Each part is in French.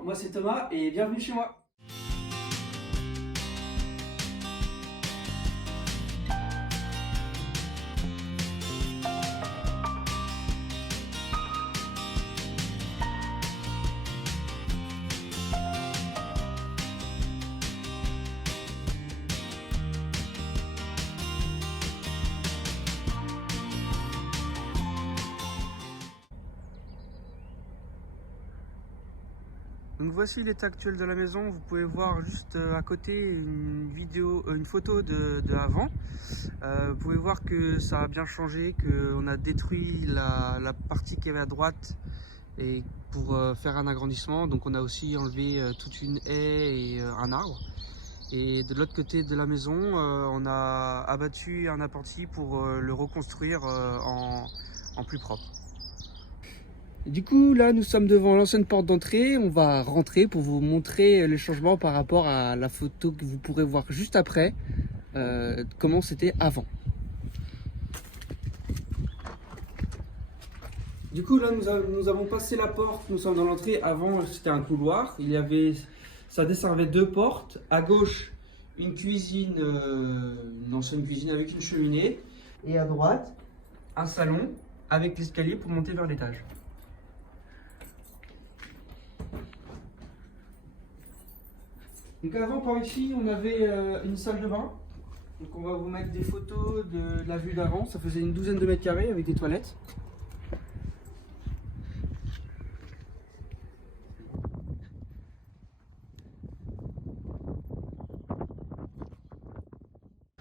Bonjour, moi c'est Thomas et bienvenue chez moi. Donc voici l'état actuel de la maison. Vous pouvez voir juste à côté une photo de avant. Vous pouvez voir que ça a bien changé, qu'on a détruit la partie qui avait à droite et pour faire un agrandissement. Donc on a aussi enlevé toute une haie et un arbre. Et de l'autre côté de la maison, on a abattu un appentis pour le reconstruire en plus propre. Du coup, là, nous sommes devant l'ancienne porte d'entrée. On va rentrer pour vous montrer les changements par rapport à la photo que vous pourrez voir juste après, comment c'était avant. Du coup, là, nous avons passé la porte. Nous sommes dans l'entrée. Avant, c'était un couloir. Ça desservait deux portes. À gauche, une cuisine, une ancienne cuisine avec une cheminée. Et à droite, un salon avec l'escalier pour monter vers l'étage. Donc avant, par ici, on avait une salle de bain. Donc on va vous mettre des photos de la vue d'avant. Ça faisait une douzaine de mètres carrés avec des toilettes.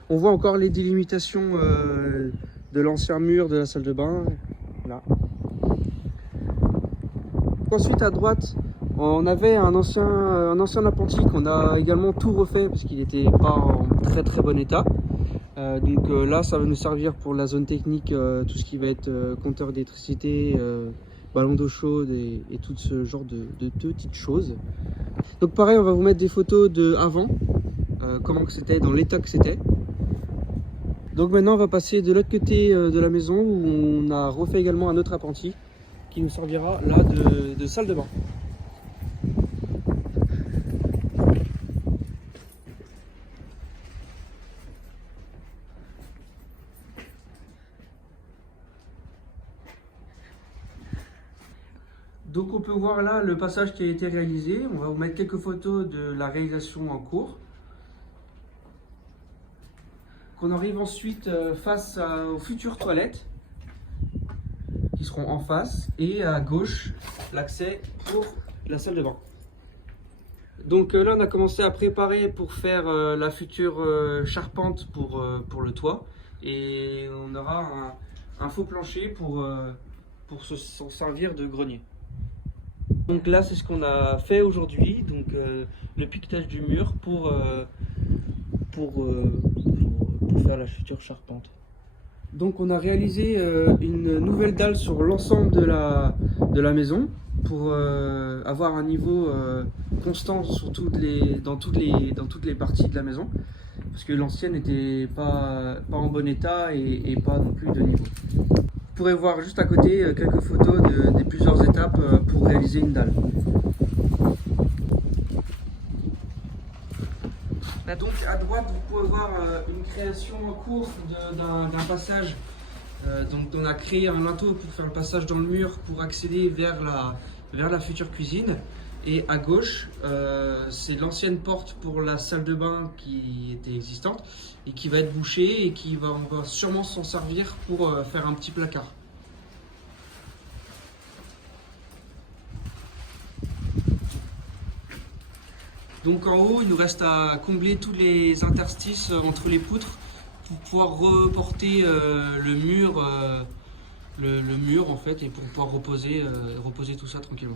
On voit encore les délimitations de l'ancien mur de la salle de bain. Là. Ensuite, à droite, on avait un ancien appentis qu'on a également tout refait parce qu'il n'était pas en très très bon état. Là, ça va nous servir pour la zone technique, tout ce qui va être compteur d'électricité, ballon d'eau chaude et tout ce genre de petites choses. Donc pareil, on va vous mettre des photos de avant, comment que c'était, dans l'état que c'était. Donc maintenant, on va passer de l'autre côté de la maison où on a refait également un autre appentis qui nous servira là de salle de bain. Donc on peut voir là le passage qui a été réalisé. On va vous mettre quelques photos de la réalisation en cours. Qu'on arrive ensuite face aux futures toilettes qui seront en face et à gauche l'accès pour la salle de bain. Donc là on a commencé à préparer pour faire la future charpente pour le toit et on aura un faux plancher pour s'en servir de grenier. Donc là c'est ce qu'on a fait aujourd'hui, donc le piquetage du mur pour faire la future charpente. Donc on a réalisé une nouvelle dalle sur l'ensemble de la maison pour avoir un niveau constant dans toutes les parties de la maison parce que l'ancienne n'était pas en bon état et pas non plus de niveau. Vous pourrez voir juste à côté quelques photos des plusieurs étapes pour réaliser une dalle. Là donc à droite vous pouvez voir une création en cours d'un passage. Donc on a créé un linteau pour faire le passage dans le mur pour accéder vers la future cuisine. Et à gauche, c'est l'ancienne porte pour la salle de bain qui était existante et qui va être bouchée et on va sûrement s'en servir pour faire un petit placard. Donc en haut, il nous reste à combler tous les interstices entre les poutres pour pouvoir reporter le mur en fait et pour pouvoir reposer tout ça tranquillement.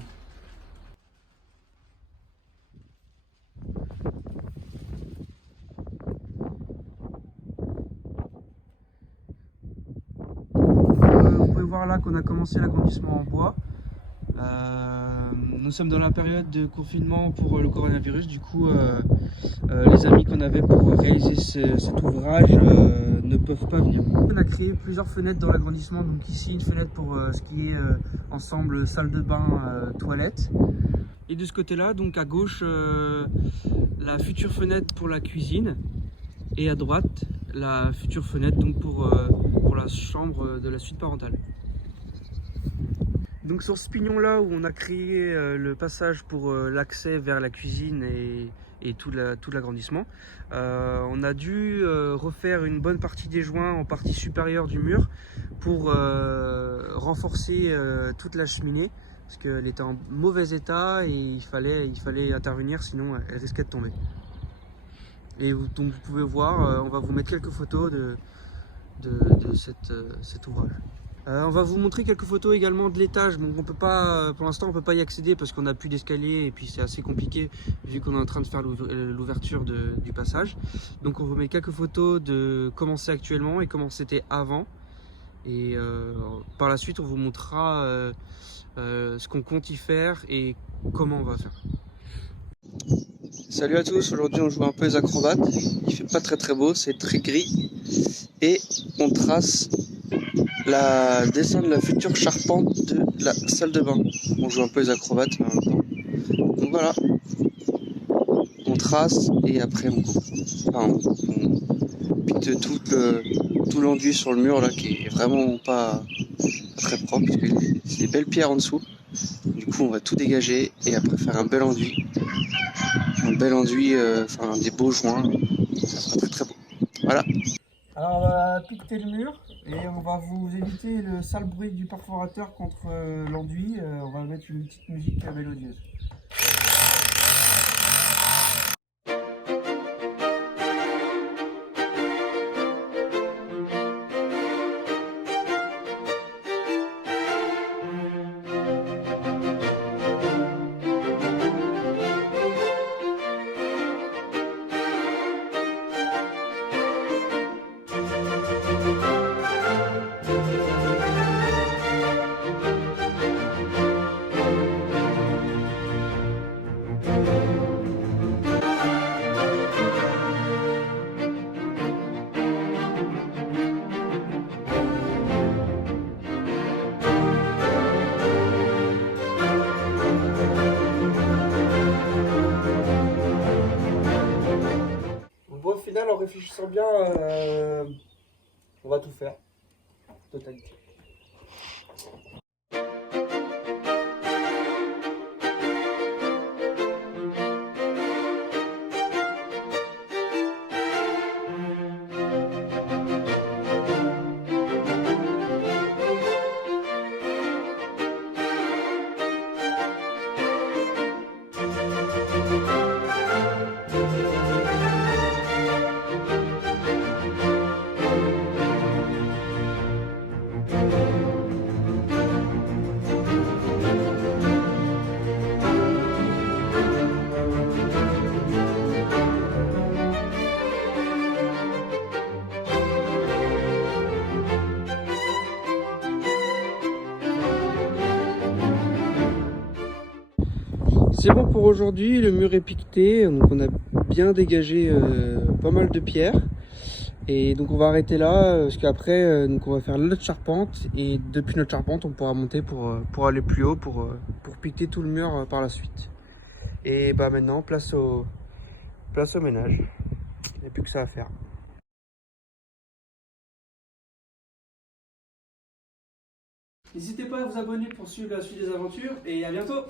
Vous pouvez voir là qu'on a commencé l'agrandissement en bois. Nous sommes dans la période de confinement pour le coronavirus, du coup les amis qu'on avait pour réaliser cet ouvrage ne peuvent pas venir. On a créé plusieurs fenêtres dans l'agrandissement, donc ici une fenêtre pour ce qui est ensemble salle de bain, toilette. Et de ce côté-là, donc à gauche, la future fenêtre pour la cuisine. Et à droite, la future fenêtre donc pour la chambre de la suite parentale. Donc sur ce pignon là où on a créé le passage pour l'accès vers la cuisine et tout l'agrandissement, on a dû refaire une bonne partie des joints en partie supérieure du mur pour renforcer toute la cheminée parce qu'elle était en mauvais état et il fallait intervenir, sinon elle risquait de tomber. Et donc vous pouvez voir, on va vous mettre quelques photos de cet ouvrage. On va vous montrer quelques photos également de l'étage. Bon, on peut pas, pour l'instant on peut pas y accéder parce qu'on n'a plus d'escalier et puis c'est assez compliqué vu qu'on est en train de faire l'ouverture du passage. Donc on vous met quelques photos de comment c'est actuellement et comment c'était avant. Et par la suite on vous montrera ce qu'on compte y faire et comment on va faire. Salut à tous, aujourd'hui on joue un peu les acrobates. Il fait pas très beau, c'est très gris. Et on trace la descente de la future charpente de la salle de bain. On joue un peu les acrobates en même temps. Donc voilà, on trace et après on coupe. Enfin, on pique tout l'enduit sur le mur là qui est vraiment pas très propre parce que c'est des belles pierres en dessous. Du coup on va tout dégager et après faire un bel enduit. Enfin des beaux joints. Ça sera très beau. Voilà. Alors on va piqueter le mur et on va vous éviter le sale bruit du perforateur contre l'enduit. On va mettre une petite musique mélodieuse. Bon, au final, en réfléchissant bien, on va tout faire. Totalité. C'est bon pour aujourd'hui, le mur est piqueté, donc on a bien dégagé pas mal de pierres. Et donc on va arrêter là, parce qu'après donc on va faire notre charpente et depuis notre charpente on pourra monter pour aller plus haut, pour piqueter tout le mur par la suite. Et bah maintenant place au ménage, il n'y a plus que ça à faire. N'hésitez pas à vous abonner pour suivre la suite des aventures et à bientôt.